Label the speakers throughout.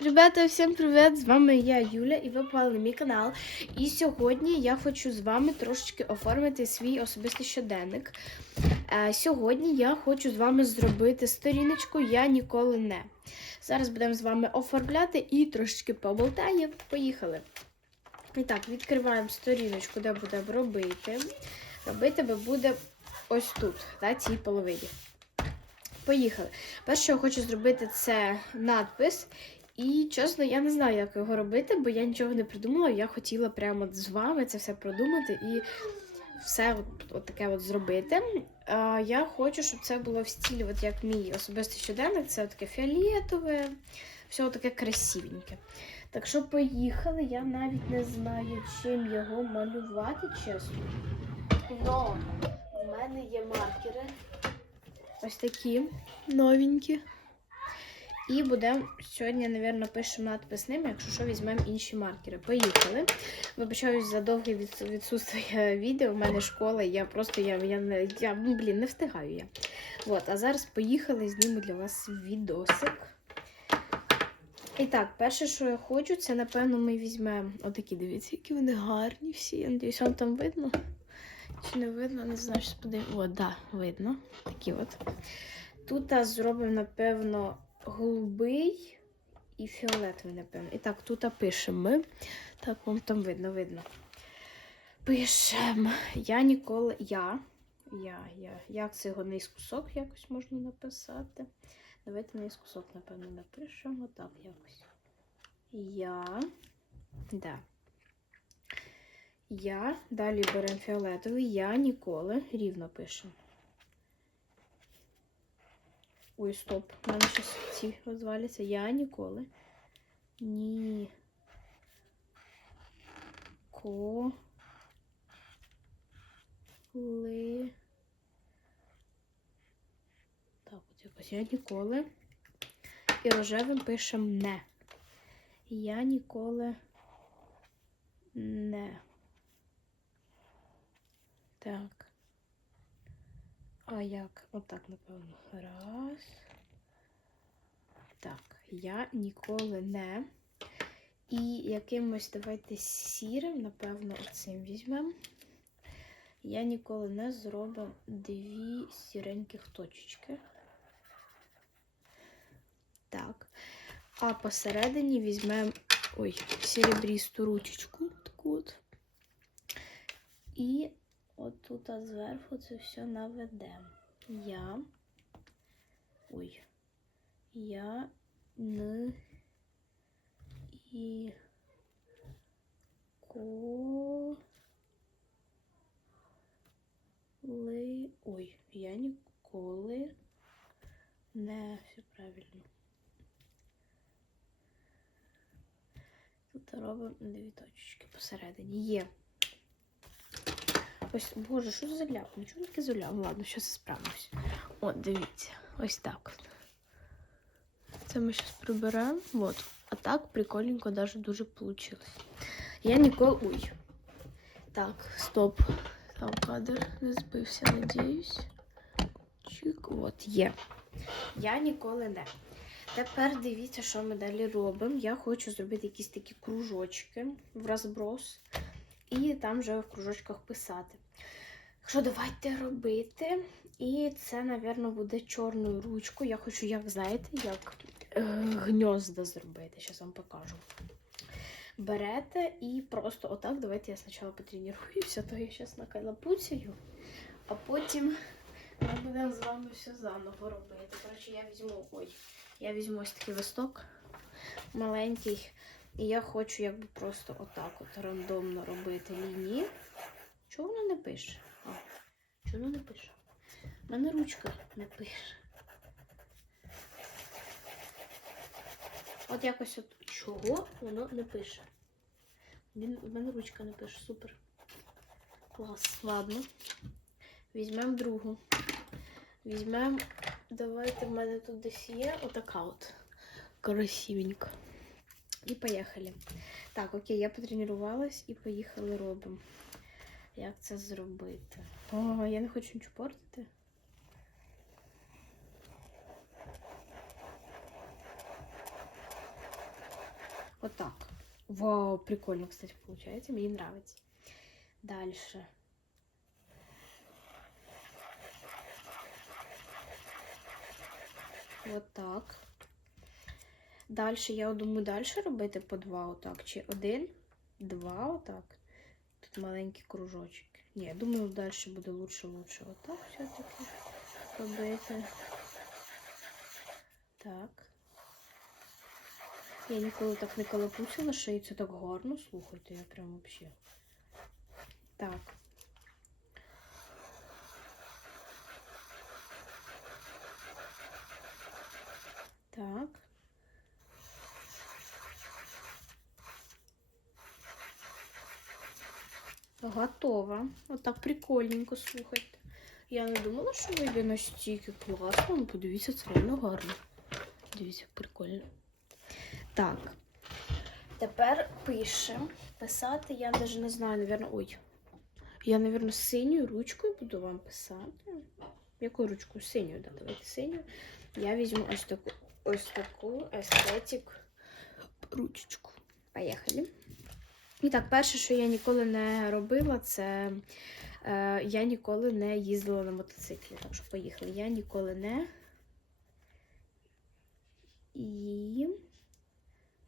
Speaker 1: Ребята, всім привіт! З вами я Юля, і ви попали на мій канал. І сьогодні я хочу з вами трошечки оформити свій особистий щоденник. Е, сьогодні я хочу з вами зробити сторіночку Я ніколи не. Зараз будемо з вами оформляти і трошечки поболтаємо. Поїхали. І так, відкриваємо сторіночку, де будемо робити. Робити ми буде ось тут, на цій половині. Поїхали. Перше, що я хочу зробити, це надпис. І чесно, я не знаю, як його робити, бо я нічого не придумала. Я хотіла прямо з вами це все продумати і все от, от таке от зробити. А, я хочу, щоб це було в стилі, от як мій особистий щоденник, це таке фіолетове, все таке красивеньке. Так що поїхали, я навіть не знаю, чим його малювати, чесно. Но в мене є маркери. Ось такі новенькі. І будемо сьогодні, мабуть, пишемо надпис ними, якщо що, візьмемо інші маркери. Поїхали. Вибачаюсь за довге відсутствие відео. У мене школа, я просто я, я, я ну, блін, не встигаю я. От, а зараз поїхали, зніму для вас відосик. І так, перше, що я хочу, це, напевно, ми візьмемо отакі, дивіться, які вони гарні всі. Я надіюсь, вам там видно. Чи не видно, не знаю, що подивимо. О, да, видно. Такі от. Тут зробимо, напевно, голубий і фіолетовий, напевно. І так, тут пишемо ми. Так, вам там видно, видно. Пишемо. Я ніколи. Я. Я, я. Як це його низкусок якось можна написати? Давайте низкусок, напевно, напишемо. Так, якось. Я. Да. Я. Далі беремо фіолетовий. Я ніколи. Рівно пишемо. Ой, стоп. У мене щось ці розваляться. Я ніколи. Ні. Ко. Ли. Так, от якось я ніколи. І рожевим пишемо не. Я ніколи не. Так. А як? Отак, напевно. Раз. Так. Я ніколи не. І якимось давайте сірим, напевно, оцим візьмемо. Я ніколи не зроблю дві сіреньких точечки. Так. А посередині візьмемо ой, серебрісту ручечку. Таку от. І отут а зверху це все наведемо. Я. Ой. Я н і ко. Ой, я ніколи не все правильно. Тут робимо дві точечки посередині. Є. Ось, боже, що за ляп? Нічого таке заляв. Ладно, зараз справимось. От, дивіться. Ось так. Це ми зараз приберемо. От. А так прикольненько даже дуже вийшло. Я ніколи. Ой. Так, стоп. Там кадр не збився, надіюсь. Чик, от, є. Я ніколи не. Тепер дивіться, що ми далі робимо. Я хочу зробити якісь такі кружочки в розброс. І там вже в кружочках писати. Що давайте робити. І це, напевно, буде чорною ручкою. Я хочу, як знаєте, як е, гнізда зробити. Зараз вам покажу. Берете і просто отак. Давайте я спочатку потренуюся, то я зараз накалапуцюю, а потім ми будемо з вами все заново робити. Коротше, я візьму ой, я візьму ось такий листок маленький. І я хочу якби просто отак от рандомно робити лінії. Чого воно не пише? Чого не пише? У мене ручка не пише. От якось от чого воно не пише. Він, у мене ручка не пише. Супер. Клас. Ладно. Візьмемо другу. Візьмемо. Давайте в мене тут десь є отака от. Красивенько. І поїхали. Так, окей, я потренувалась і поїхали робимо. Як це зробити? О, я не хочу нічого портити. Отак. Вау, прикольно, кстати, получается. Мне нравится. Дальше. Вот так. Дальше, я думаю, дальше робити по два отак. Чи один, два отак. Тут маленький кружочок. Ні, я думаю, далі буде лучше, лучше. Отак все-таки робити. Так. Я ніколи так не колопуся що і це так гарно, слухайте, я прям. Так. Так. Готово. Отак прикольненько, слухайте. Я не думала, що вийде настільки класно. Ну, подивіться, це реально гарно. Дивіться, прикольно. Так. Тепер пишемо. Писати я навіть не знаю, напевно. Ой. Я, напевно, синьою ручкою буду вам писати. Якою ручкою? Синьою, да, давайте синю. Я візьму ось таку ось таку естетик ручечку. Поїхали. І так, перше, що я ніколи не робила, це е, я ніколи не їздила на мотоциклі. Так що поїхали. Я ніколи не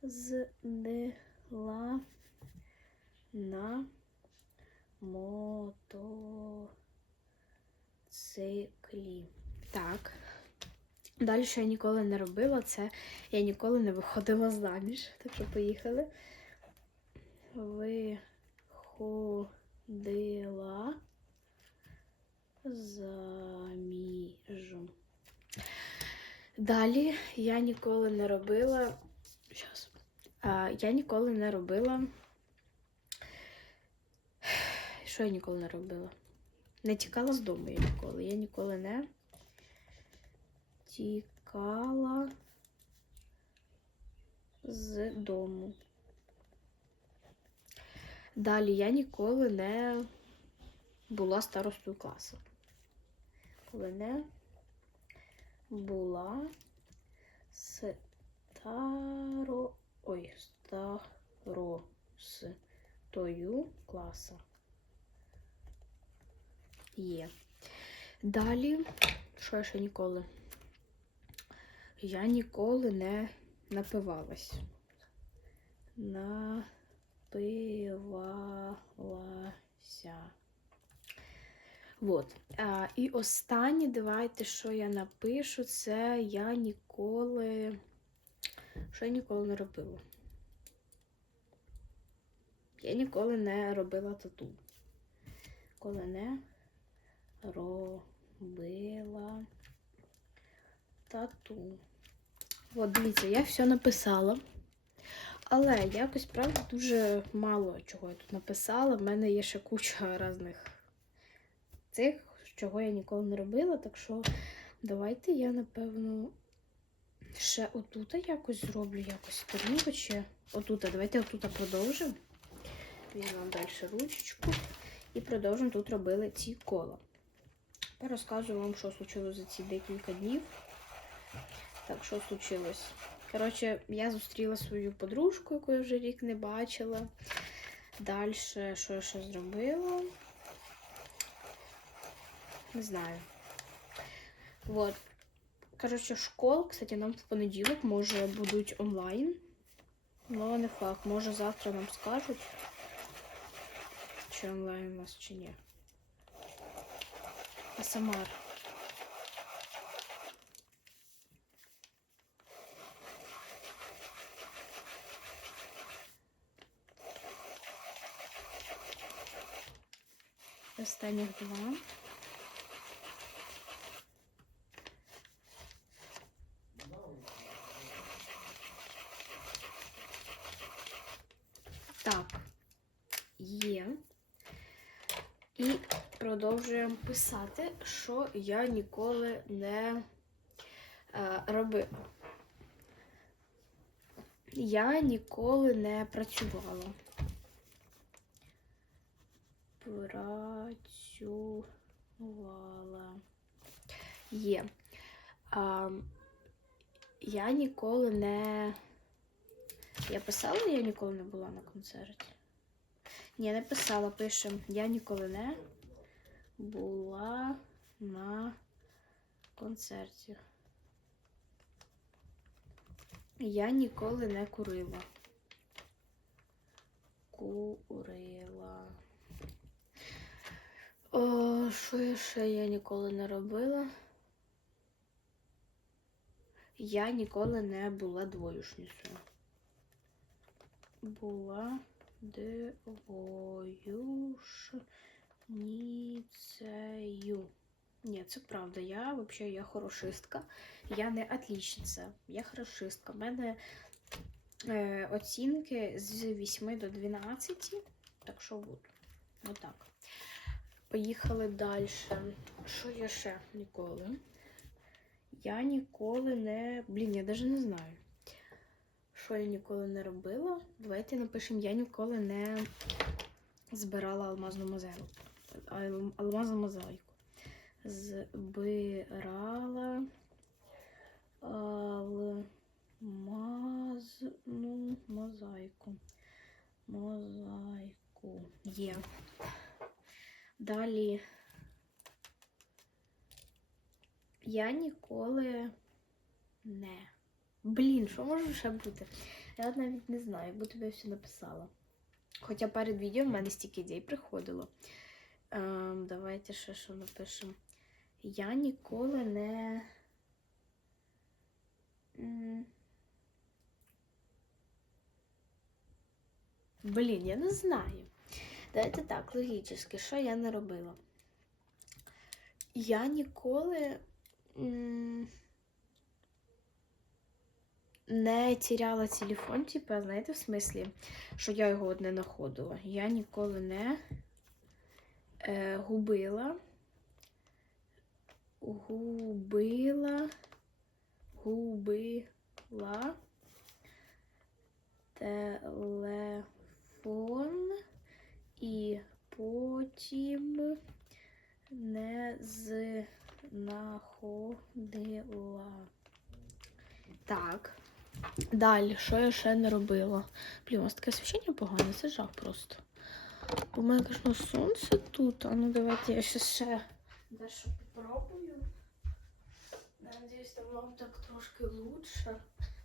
Speaker 1: їздила на мотоциклі. Так. Далі, що я ніколи не робила, це я ніколи не виходила заміж. Так що поїхали. Виходила заміжу. Далі я ніколи не робила. Щас. А, я ніколи не робила. Що я ніколи не робила? Не тікала з дому я ніколи. Я ніколи не тікала з дому. Далі я ніколи не була старостою класу. Коли не була старо... Ой, старостою класу. Є. Далі, що я ще ніколи? Я ніколи не напивалась. Напивалася. Вот. А, і останнє, давайте, що я напишу, це я ніколи. Що я ніколи не робила? Я ніколи не робила тату. Коли не робила тату. От, дивіться, я все написала. Але якось, правда, дуже мало чого я тут написала. В мене є ще куча різних цих, чого я ніколи не робила. Так що давайте я, напевно, ще отут якось зроблю якось чи отут. Давайте отут продовжимо. Візьмемо далі ручечку і продовжимо тут робили ці кола. Тепер розкажу вам, що случилось за ці декілька днів. Так, що случилось? Коротше, я зустріла свою подружку, яку я вже рік не бачила. Далі, що я ще зробила? Не знаю. Вот. Коротше, школ, кстати, нам в понеділок, може, будуть онлайн. Но не факт. Може завтра нам скажуть, чи онлайн у нас, чи ні. АСМР. Останніх два. Так, є. І продовжуємо писати, що я ніколи не е, робила. Я ніколи не працювала. Працювала. Є. А, я ніколи не Я писала, я ніколи не була на концерті. Ні, не писала, пишем. Я ніколи не була на концерті. Я ніколи не курила. Курила. О, що я ще я ніколи не робила? Я ніколи не була двоюшницею. Була двоюшницею. Ні, це правда. Я взагалі я хорошистка. Я не отлічниця, я хорошистка. У мене е, оцінки з 8 до 12. Так що от. Отак. Поїхали далі. Що я ще ніколи? Я ніколи не. Блін, я навіть не знаю. Що я ніколи не робила? Давайте напишемо, я ніколи не збирала алмазну мозаїку. Алмазну мозаїку. Збирала алмазну мозаїку. Мозаїку. Є. Далі. Я ніколи не. Блін, що може ще бути? Я навіть не знаю, бо тобі все написала. Хоча перед відео в мене стільки ідей приходило. Ем, давайте ще що напишемо. Я ніколи не. Блін, я не знаю. Давайте так, логічно, що я не робила? Я ніколи не тіряла телефон, типу, знаєте, в смислі, що я його не знаходила. Я ніколи не е, губила. Губила. Губила телефон і потім не знаходила. Так. Далі, що я ще не робила? Блін, у вас таке освіщення погане, це жах просто. У мене, звісно, сонце тут. А ну давайте я ще ще дещо попробую. Надіюсь, там вам так трошки лучше.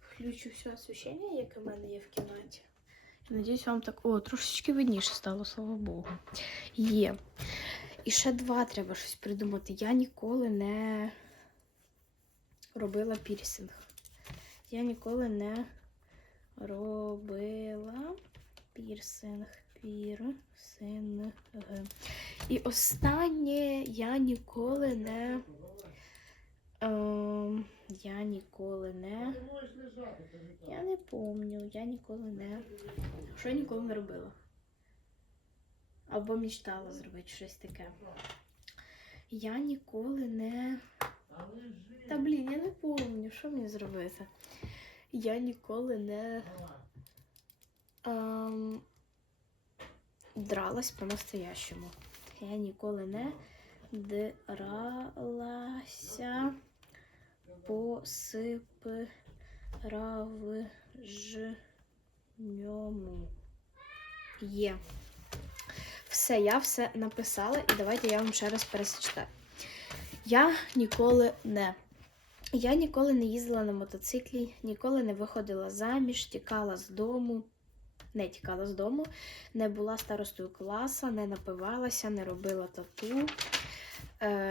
Speaker 1: Включу все освіщення, яке в мене є в кімнаті. Надіюсь, вам так. О, трошечки видніше стало, слава Богу. Є. І ще два треба щось придумати. Я ніколи не робила пірсинг. Я ніколи не робила пірсинг. Пірсинг. І останнє я ніколи не. Ем, я ніколи не. Я не помню, я ніколи не. Що я ніколи не робила? Або мечтала зробити щось таке. Я ніколи не. Та блін, я не помню, що мені зробити. Я ніколи не ем, дралась по-настоящему. Я ніколи не дралася по справжньому. Є. Все, я все написала, і давайте я вам ще раз пересчитаю. Я ніколи не. Я ніколи не їздила на мотоциклі, ніколи не виходила заміж, тікала з дому, не тікала з дому, не була старостою класа, не напивалася, не робила тату,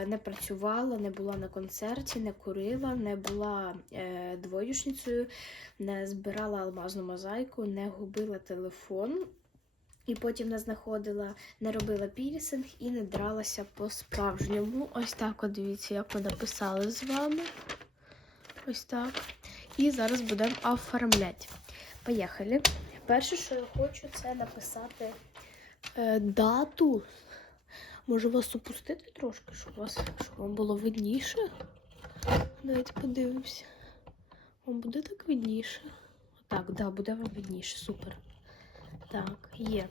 Speaker 1: не працювала, не була на концерті, не курила, не була е, двоюшницею, не збирала алмазну мозаїку, не губила телефон. І потім не знаходила, не робила пірсинг і не дралася по-справжньому. Ось так, от дивіться, як ми написали з вами. Ось так. І зараз будемо оформляти. Поїхали. Перше, що я хочу, це написати е, дату. Може вас опустити трошки, щоб, вас, щоб вам було видніше. Давайте подивимося. Вам буде так видніше? Так, да, буде вам видніше, супер. Так, є.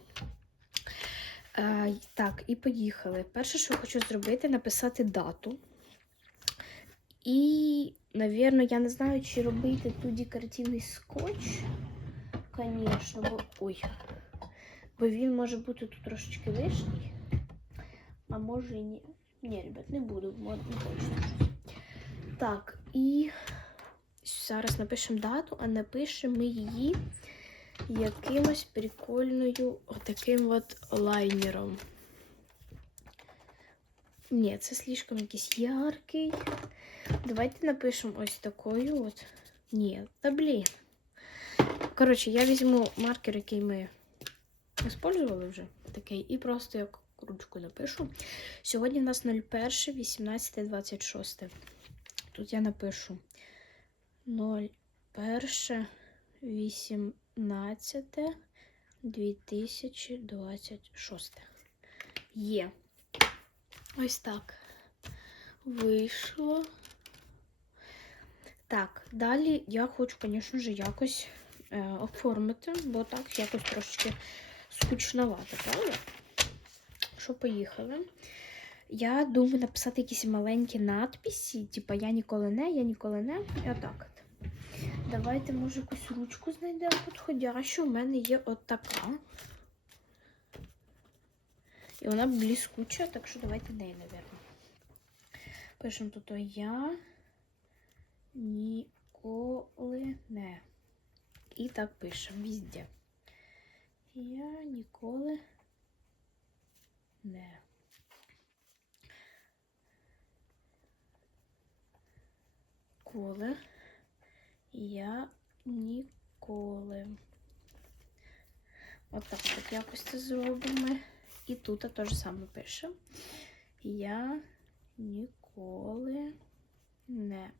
Speaker 1: Е, так, і поїхали. Перше, що хочу зробити, написати дату. І, навірно, я не знаю, чи робити тут декоративний скотч. звісно, бо. Ой. Бо він може бути тут трошечки лишній. А може і ні. Ні, ребят, не буду, не щось. Так, і зараз напишемо дату, а напишемо ми її якимось прикольною отаким от лайнером. Ні, це слишком якийсь яркий. Давайте напишемо ось такою от. Ні, та блін. Коротше, я візьму маркер, який ми використовували вже, такий, і просто як ручку напишу. Сьогодні в нас 01, 18, 26. Тут я напишу 01, 18, 2026. Є. Ось так. Вийшло. Так, далі я хочу, звісно ж, якось е, оформити, бо так якось трошечки скучновато, правда? Що поїхали? Я думаю написати якісь маленькі надписи, типа я ніколи не, я ніколи не. І отак от. Давайте, може, якусь ручку знайдемо підходящу. У мене є отака. І вона блискуча, так що давайте неї, напевно. Пишемо тут я ніколи не. І так пишемо везде. Я ніколи не. Коли я ніколи. Отак от якось це зробимо. І тут те ж саме пишемо. Я ніколи не.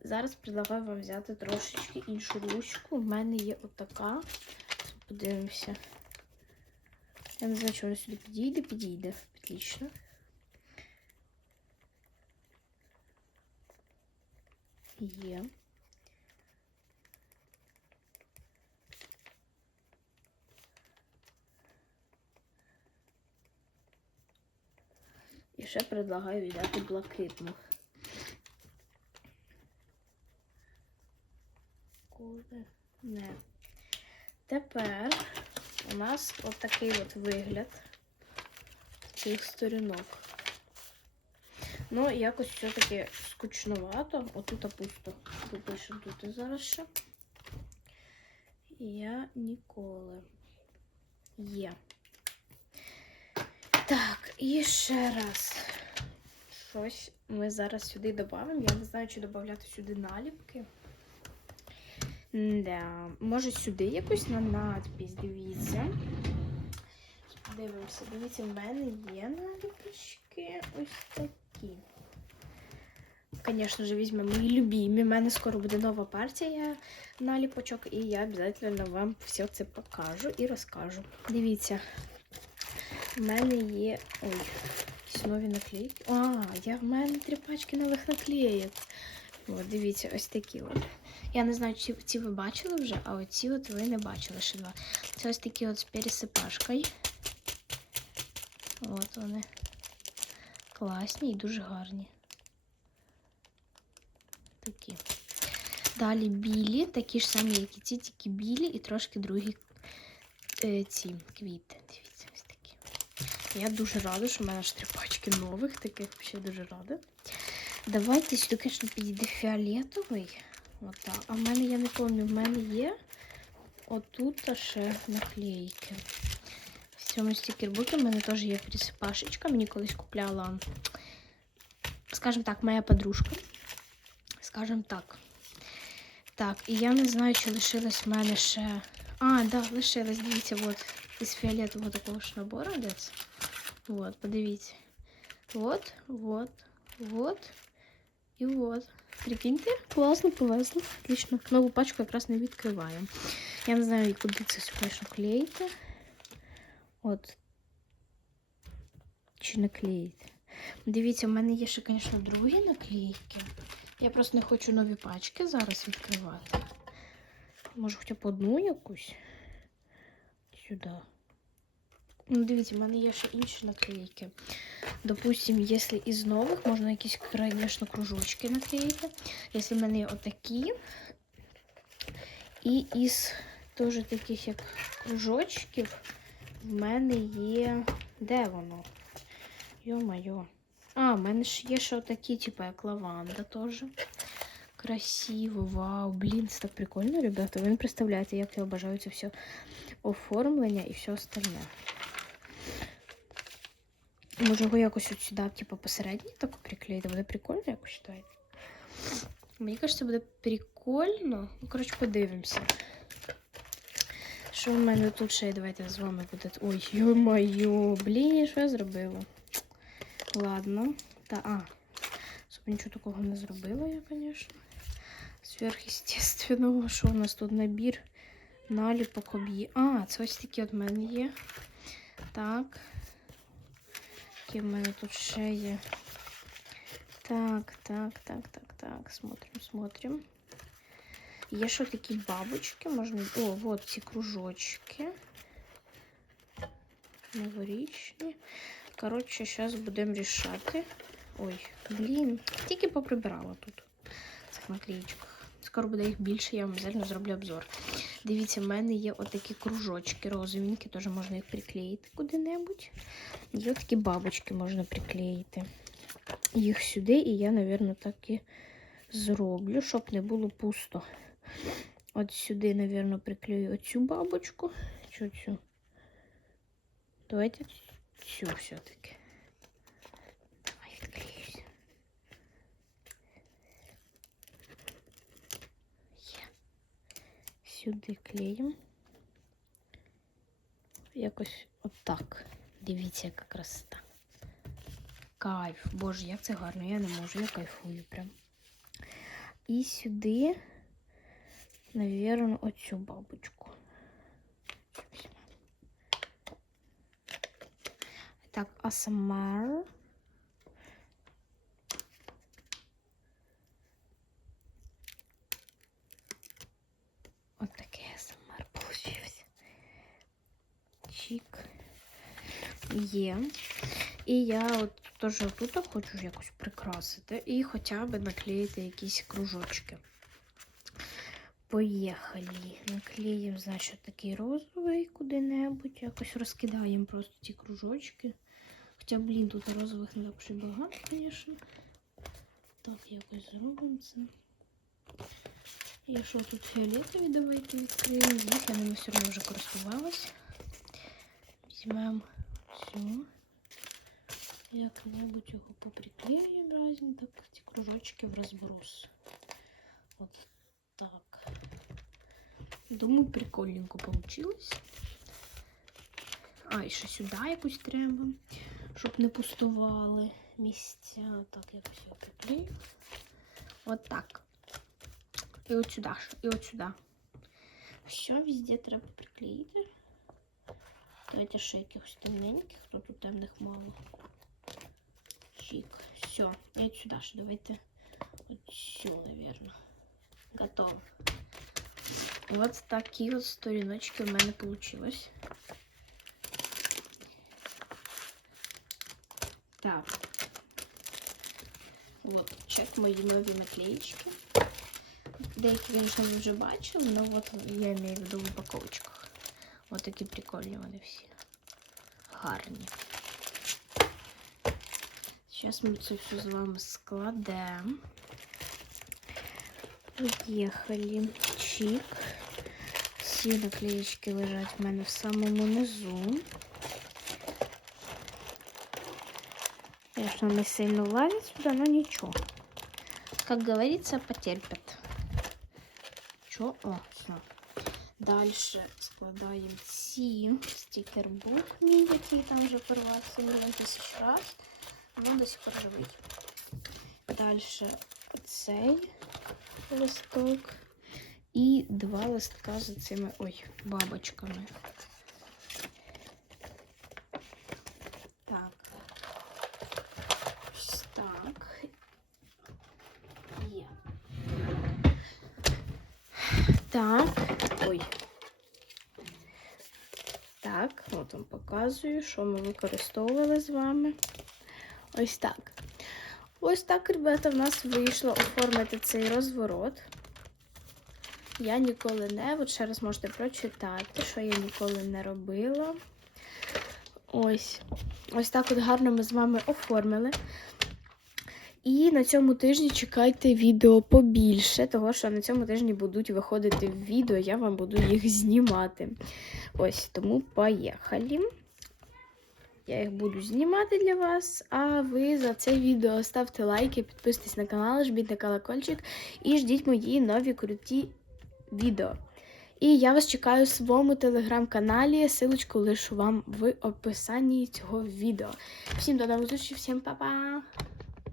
Speaker 1: Зараз предлагаю вам взяти трошечки іншу ручку. У мене є отака. Подивимося. Я не знаю, чи вона сюди підійде, підійде. Отлично. Є. І ще предлагаю взяти блакитну. Не. Тепер у нас от такий от вигляд цих сторінок. Ну, якось все-таки скучновато. Отут пусто. Допишемо тут і зараз ще. Я ніколи. Є. Так, і ще раз. Щось ми зараз сюди додамо. Я не знаю, чи додати сюди наліпки. Да. Може сюди якусь на надпись, дивіться. Дивимося, дивіться, в мене є наліпочки ось такі. Звісно ж, візьмемо мої любімі. У мене скоро буде нова партія наліпочок, і я обов'язково вам все це покажу і розкажу. Дивіться, в мене є. Ой, якісь нові наклейки. А, я в мене три пачки нових наклеїк. От, дивіться, ось такі от. Я не знаю, чи ці ви бачили вже, а оці от ви не бачили ще два. Це ось такі от з пересипашкою. От вони. Класні і дуже гарні. Такі. Далі білі, такі ж самі, як і ці, тільки білі і трошки другі е, ці квіти. Дивіться, ось такі. Я дуже рада, що в мене аж три пачки нових, таких взагалі дуже рада. Давайте сюди, звісно, підійде фіолетовий. Отак. А в мене, я не пам'ятаю, в мене є отут ще наклейки. В цьому стікербуці в мене теж є присипашечка. Мені колись купляла, скажімо так, моя подружка. Скажімо так. Так, і я не знаю, чи лишилось в мене ще. А, да, лишилось, дивіться, от із фіолетового такого ж набору десь. От, подивіться. Вот, вот, вот. І от. Прикиньте, класно, повезло. Отлично. Нову пачку якраз не відкриваємо. Я не знаю, куди це звісно, клеїти. От. Чи не клеїти. Дивіться, в мене є ще, звісно, другі наклейки. Я просто не хочу нові пачки зараз відкривати. Може, хоча б одну якусь. Сюди. Ну, дивіться, в мене є ще інші наклейки. Допустим, якщо із нових, можна якісь, звісно, кружочки наклеїти. Якщо в мене є отакі. І із теж таких як кружочків в мене є. Де воно? Йо-майо. А, в мене ж є ще отакі, типу, як лаванда теж. Красиво, вау, блін, це так прикольно, ребята. Ви не представляєте, як я обожаю це все оформлення і все остальне. Може його якось от сюди, типу, посередині так приклеїти, буде прикольно, як ви вважаєте? Мені кажется, буде прикольно. Ну, коротше, подивимося. Що в мене тут ще? Давайте з вами буде. Ой, ё-моё, блін, що я зробила? Ладно. Та, а. Щоб нічого такого не зробила я, звісно. Сверхъестественного. Що у нас тут набір наліпок об'є. А, це ось такі от в мене є. Так. Які в мене тут ще є. Так, так, так, так, так. Смотрим, смотрим. Є ще такі бабочки, можна. О, вот ці кружочки. Новорічні. Коротше, зараз будемо рішати. Ой, блін, тільки поприбирала тут цих наклеїчках. Скоро буде їх більше, я вам обов'язково зроблю обзор. Дивіться, в мене є отакі кружочки розовенькі, теж можна їх приклеїти куди-небудь. Є такі бабочки можна приклеїти. Їх сюди, і я, мабуть, так і зроблю, щоб не було пусто. От сюди, мабуть, приклею оцю бабочку. Чи цю? Давайте цю все-таки. Сюди клеїмо. Якось отак. Дивіться, яка красота. Кайф. Боже, як це гарно, я не можу, я кайфую прям. І сюди, навірно, оцю бабочку. Так, АСМР. От такий АСМР получився. Чик. Є. І я от теж тут хочу якось прикрасити і хоча б наклеїти якісь кружочки. Поїхали. Наклеїмо, значить, такий розовий куди-небудь. Якось розкидаємо просто ці кружочки. Хоча, блін, тут розових не так багато, звісно. Так, якось зробимо це. І що тут фіолетові, давайте відкриємо. Я ними все одно вже користувалась. Візьмемо цю. Як-небудь його поприклеїмо разні, так ці кружочки в розброс. От так. Думаю, прикольненько получилось. А, і ще сюди якось треба, щоб не пустували місця. Так, якось його приклею. От так. І от сюди, і от сюди. Все, везде треба приклеїти. Давайте ще якихось темненьких, тут тут темних мало. Чик. Все. И вот сюда же давайте. Вот сюда, наверное. Готово. Вот такие вот сторіночки в мене получилось. Так. Вот, чек мої нові наклеїчки. Деякі, звісно, ви вже бачили, але от я маю в виду в упаковочках. Ось такі прикольні вони всі. Гарні. Зараз ми це все з вами складемо. Поїхали. Чик. Всі наклеїчки лежать в мене в самому низу. Конечно, не сильно влазить сюда, но ничего. Как говорится, потерпят. Чё? О, все. Дальше складаємо ці стікербук мій, який там вже порвався мільйон тисяч раз. Він до сих пор живий. Дальше цей листок. І два листка з цими ой, бабочками. Так. Так. Є. Так. Ой. Так, от вам показую, що ми використовували з вами. Ось так. Ось так, ребята, в нас вийшло оформити цей розворот. я ніколи не, от ще раз можете прочитати, що я ніколи не робила. Ось. Ось так от гарно ми з вами оформили. І на цьому тижні чекайте відео побільше, того що на цьому тижні будуть виходити відео, я вам буду їх знімати. Ось, тому поїхали. Я їх буду знімати для вас. А ви за це відео ставте лайки, підписуйтесь на канал, жміть на колокольчик і ждіть мої нові круті відео. І я вас чекаю в своєму телеграм-каналі. Силочку лишу вам в описанні цього відео. Всім до нових зустрічей, всім па-па!